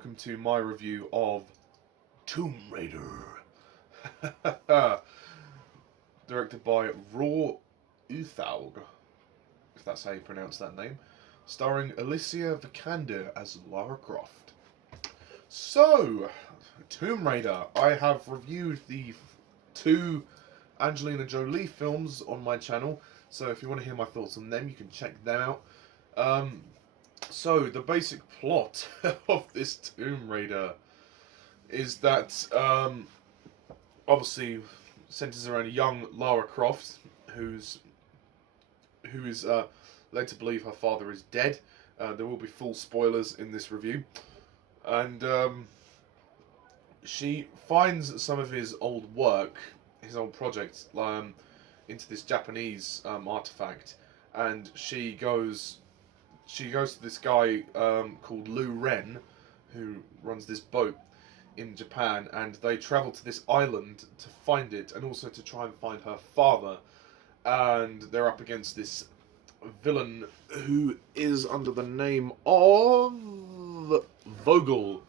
welcome to my review of Tomb Raider. Directed by Uthaug, if that's how you pronounce that name. Starring Alicia Vikander as Lara Croft. So, Tomb Raider. I have reviewed the two Angelina Jolie films on my channel, so if you want to hear my thoughts on them, you can check them out. So, the basic plot of this Tomb Raider is that, obviously, centers around a young Lara Croft, who is led to believe her father is dead. There will be full spoilers in this review. And she finds some of his old work, his old projects, into this Japanese artifact, and she goes to this guy called Lu Ren, who runs this boat in Japan, and they travel to this island to find it, and also to try and find her father. And they're up against this villain who is under the name of Vogel,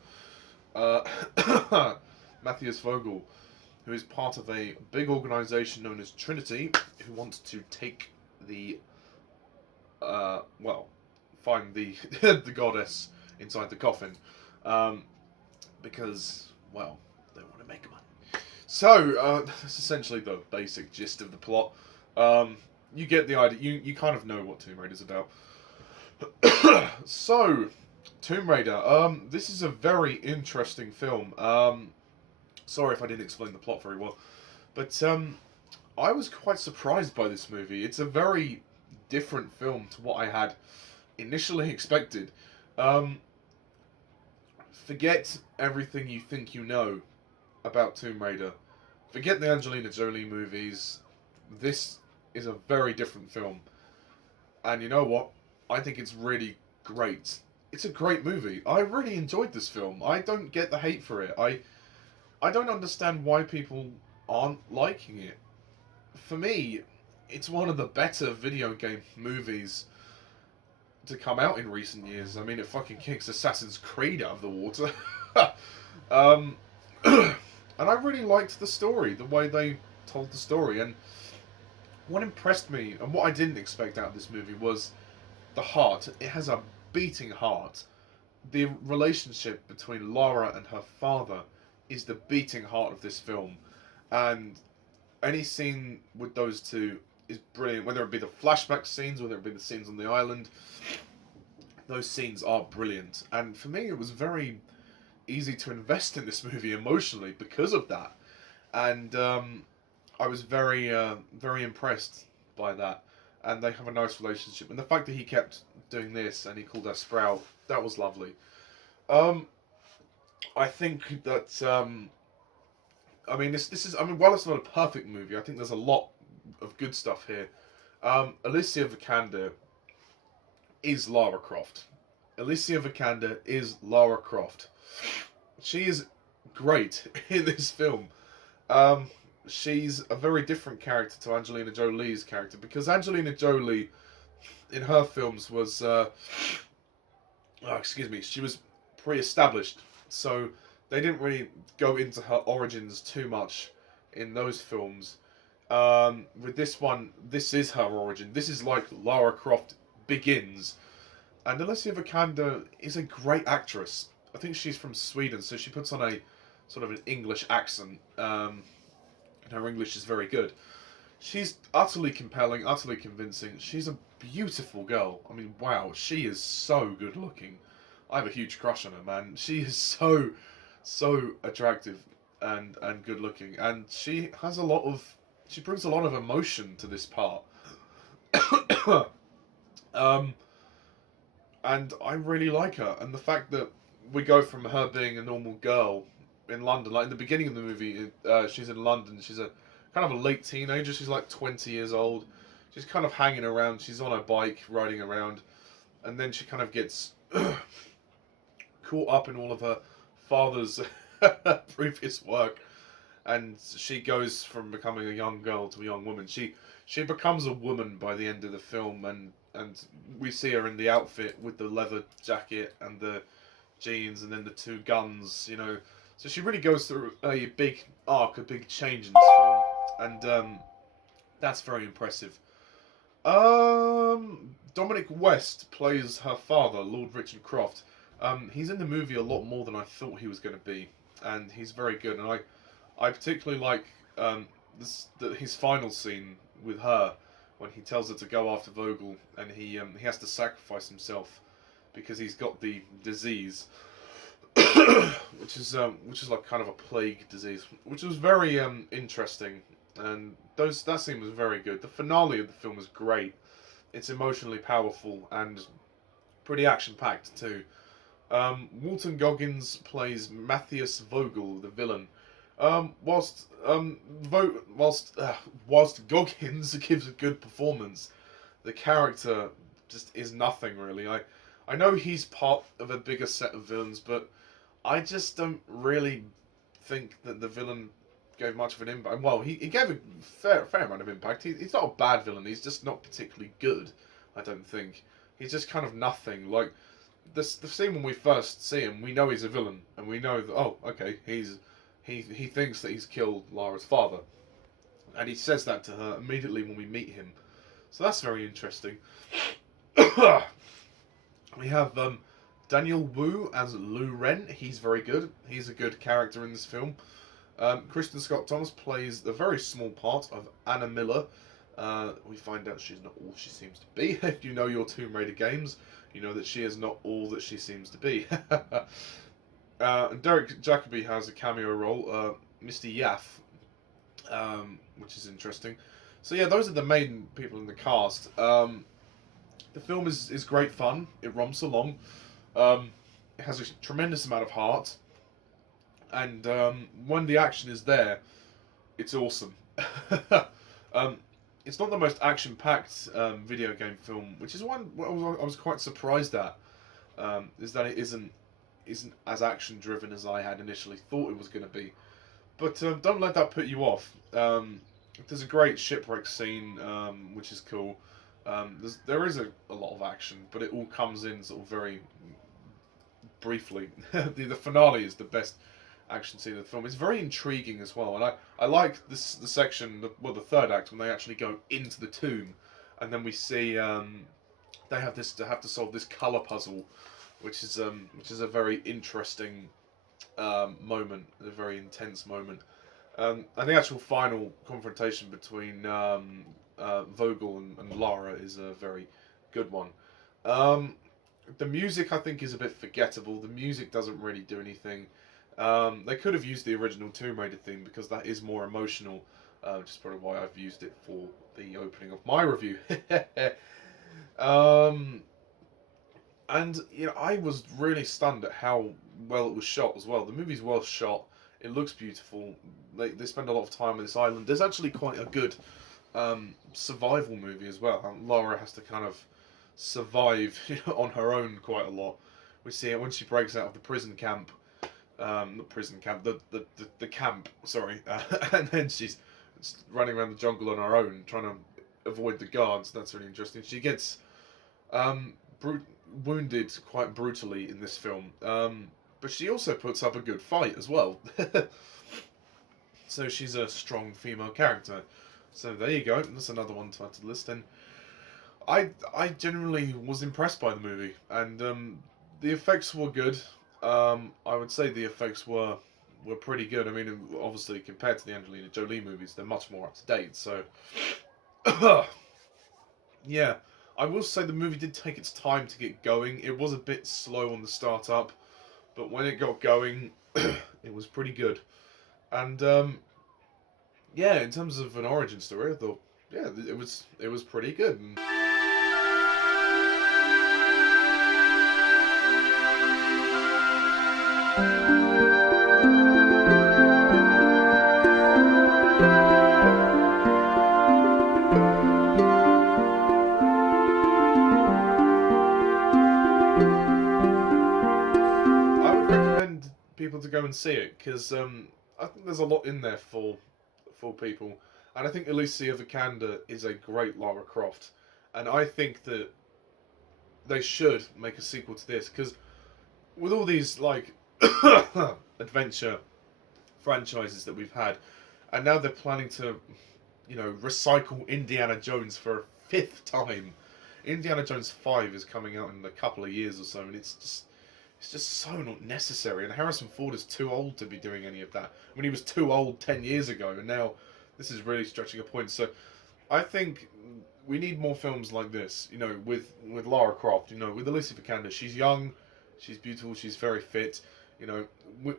Matthias Vogel, who is part of a big organization known as Trinity, who wants to take the find the the goddess inside the coffin, because, well, they want to make money. So that's essentially the basic gist of the plot. You get the idea. You kind of know what Tomb Raider's about. So, Tomb Raider. This is a very interesting film. Sorry if I didn't explain the plot very well, but I was quite surprised by this movie. It's a very different film to what I had initially expected. Forget everything you think you know about Tomb Raider. Forget the Angelina Jolie movies. This is a very different film. And you know what? I think it's really great. It's a great movie. I really enjoyed this film. I don't get the hate for it. I don't understand why people aren't liking it. For me, it's one of the better video game movies to come out in recent years. I mean, it fucking kicks Assassin's Creed out of the water. And I really liked the story, the way they told the story. And what impressed me, and what I didn't expect out of this movie, was the heart. It has a beating heart. The relationship between Lara and her father is the beating heart of this film. And any scene with those two is brilliant. Whether it be the flashback scenes, whether it be the scenes on the island, those scenes are brilliant. And for me, it was very easy to invest in this movie emotionally because of that. And I was very, very impressed by that. And they have a nice relationship. And the fact that he kept doing this and he called her Sprout, that was lovely. I think that, I mean, this is, I mean, while it's not a perfect movie, I think there's a lot of good stuff here. Alicia Vikander is Lara Croft. Alicia Vikander is Lara Croft. She is great in this film. She's a very different character to Angelina Jolie's character, because Angelina Jolie, in her films, was, she was pre-established, so they didn't really go into her origins too much in those films. With this one, this is her origin. This is like Lara Croft begins. And Alicia Vikander is a great actress. I think she's from Sweden, so she puts on a sort of an English accent. And her English is very good. She's utterly compelling, utterly convincing. She's a beautiful girl. I mean, wow, she is so good looking. I have a huge crush on her, man. She is so attractive and good looking. And she has she brings a lot of emotion to this part. And I really like her. And the fact that we go from her being a normal girl in London, like in the beginning of the movie, she's in London. She's a kind of a late teenager. She's like 20 years old. She's kind of hanging around. She's on her bike, riding around. And then she kind of gets caught up in all of her father's previous work. And she goes from becoming a young girl to a young woman. She becomes a woman by the end of the film, and we see her in the outfit with the leather jacket and the jeans and then the 2 guns, you know. So she really goes through a big arc, a big change in this film, and that's very impressive. Dominic West plays her father, Lord Richard Croft. He's in the movie a lot more than I thought he was going to be, and he's very good. And I particularly like his final scene with her when he tells her to go after Vogel, and he has to sacrifice himself because he's got the disease, which is like kind of a plague disease, which was very interesting. And that scene was very good. The finale of the film was great. It's emotionally powerful and pretty action-packed too. Walton Goggins plays Matthias Vogel, the villain. Whilst Goggins gives a good performance, the character just is nothing really. I know he's part of a bigger set of villains, but I just don't really think that the villain gave much of an impact. Well, he gave a fair amount of impact. He's not a bad villain. He's just not particularly good, I don't think. He's just kind of nothing. Like the scene when we first see him, we know he's a villain, and we know that, oh, okay, he thinks that he's killed Lara's father, and he says that to her immediately when we meet him. So that's very interesting. We have Daniel Wu as Lu Ren. He's very good. He's a good character in this film. Kristen Scott Thomas plays the very small part of Anna Miller. We find out she's not all she seems to be. If you know your Tomb Raider games, you know that she is not all that she seems to be. And Derek Jacobi has a cameo role, Mr. Yaff, which is interesting. So yeah, those are the main people in the cast. The film is great fun. It romps along. It has a tremendous amount of heart. And when the action is there, it's awesome. It's not the most action-packed video game film, which is one I was quite surprised at. Is that it isn't as action-driven as I had initially thought it was going to be. But don't let that put you off. There's a great shipwreck scene, which is cool. There is a lot of action, but it all comes in sort of very briefly. The finale is the best action scene of the film. It's very intriguing as well, and I like the section, the third act, when they actually go into the tomb, and then we see they have to solve this color puzzle, which is a very interesting moment, a very intense moment, and the actual final confrontation between Vogel and Lara is a very good one. The music, I think, is a bit forgettable. The music doesn't really do anything. They could have used the original Tomb Raider theme because that is more emotional, which is probably why I've used it for the opening of my review. And you know, I was really stunned at how well it was shot as well. The movie's well shot. It looks beautiful. They spend a lot of time on this island. There's actually quite a good survival movie as well. Lara has to kind of survive on her own quite a lot. We see it when she breaks out of the prison camp. Not prison camp, the camp, sorry. And then she's running around the jungle on her own, trying to avoid the guards. That's really interesting. She gets wounded quite brutally in this film. But she also puts up a good fight as well. So she's a strong female character. So there you go. That's another one to add to the list. And I genuinely was impressed by the movie. And the effects were good. I would say the effects were pretty good. I mean, obviously, compared to the Angelina Jolie movies, they're much more up to date. So, yeah, I will say the movie did take its time to get going. It was a bit slow on the start up, but when it got going, it was pretty good. And yeah, in terms of an origin story, I thought, yeah, it was pretty good. And I would recommend people to go and see it because I think there's a lot in there for people, and I think Alicia Vikander is a great Lara Croft, and I think that they should make a sequel to this because with all these like adventure franchises that we've had, and now they're planning to, recycle Indiana Jones for a fifth time. Indiana Jones 5 is coming out in a couple of years or so, and it's just so not necessary. And Harrison Ford is too old to be doing any of that. I mean, he was too old 10 years ago, and now this is really stretching a point. So I think we need more films like this, with Lara Croft, with Alicia Vikander. She's young, she's beautiful, she's very fit.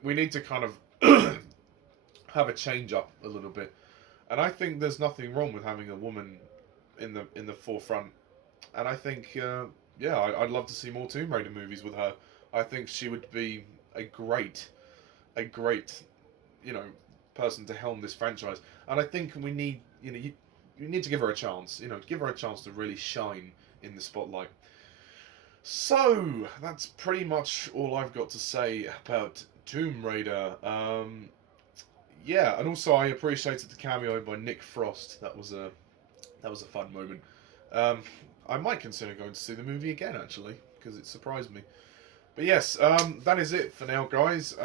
We need to kind of have a change up a little bit. And I think there's nothing wrong with having a woman in the forefront. And I think, I'd love to see more Tomb Raider movies with her. I think she would be a great, person to helm this franchise. And I think we need, you need to give her a chance. Give her a chance to really shine in the spotlight. So that's pretty much all I've got to say about Tomb Raider. And also I appreciated the cameo by Nick Frost. That was a fun moment. I might consider going to see the movie again, actually, because it surprised me. But yes, that is it for now, guys.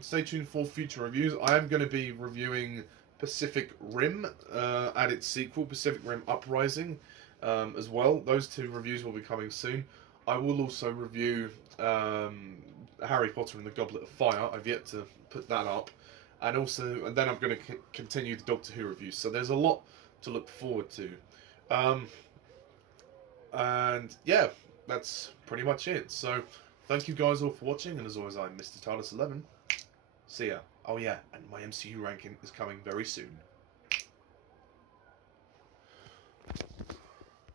Stay tuned for future reviews. I am going to be reviewing Pacific Rim and its sequel, Pacific Rim Uprising, as well. Those two reviews will be coming soon. I will also review Harry Potter and the Goblet of Fire. I've yet to put that up. And then I'm going to continue the Doctor Who reviews. So there's a lot to look forward to. And yeah, that's pretty much it. So thank you guys all for watching, and as always, I'm Mr. TARDIS11. See ya. Oh yeah, and my MCU ranking is coming very soon.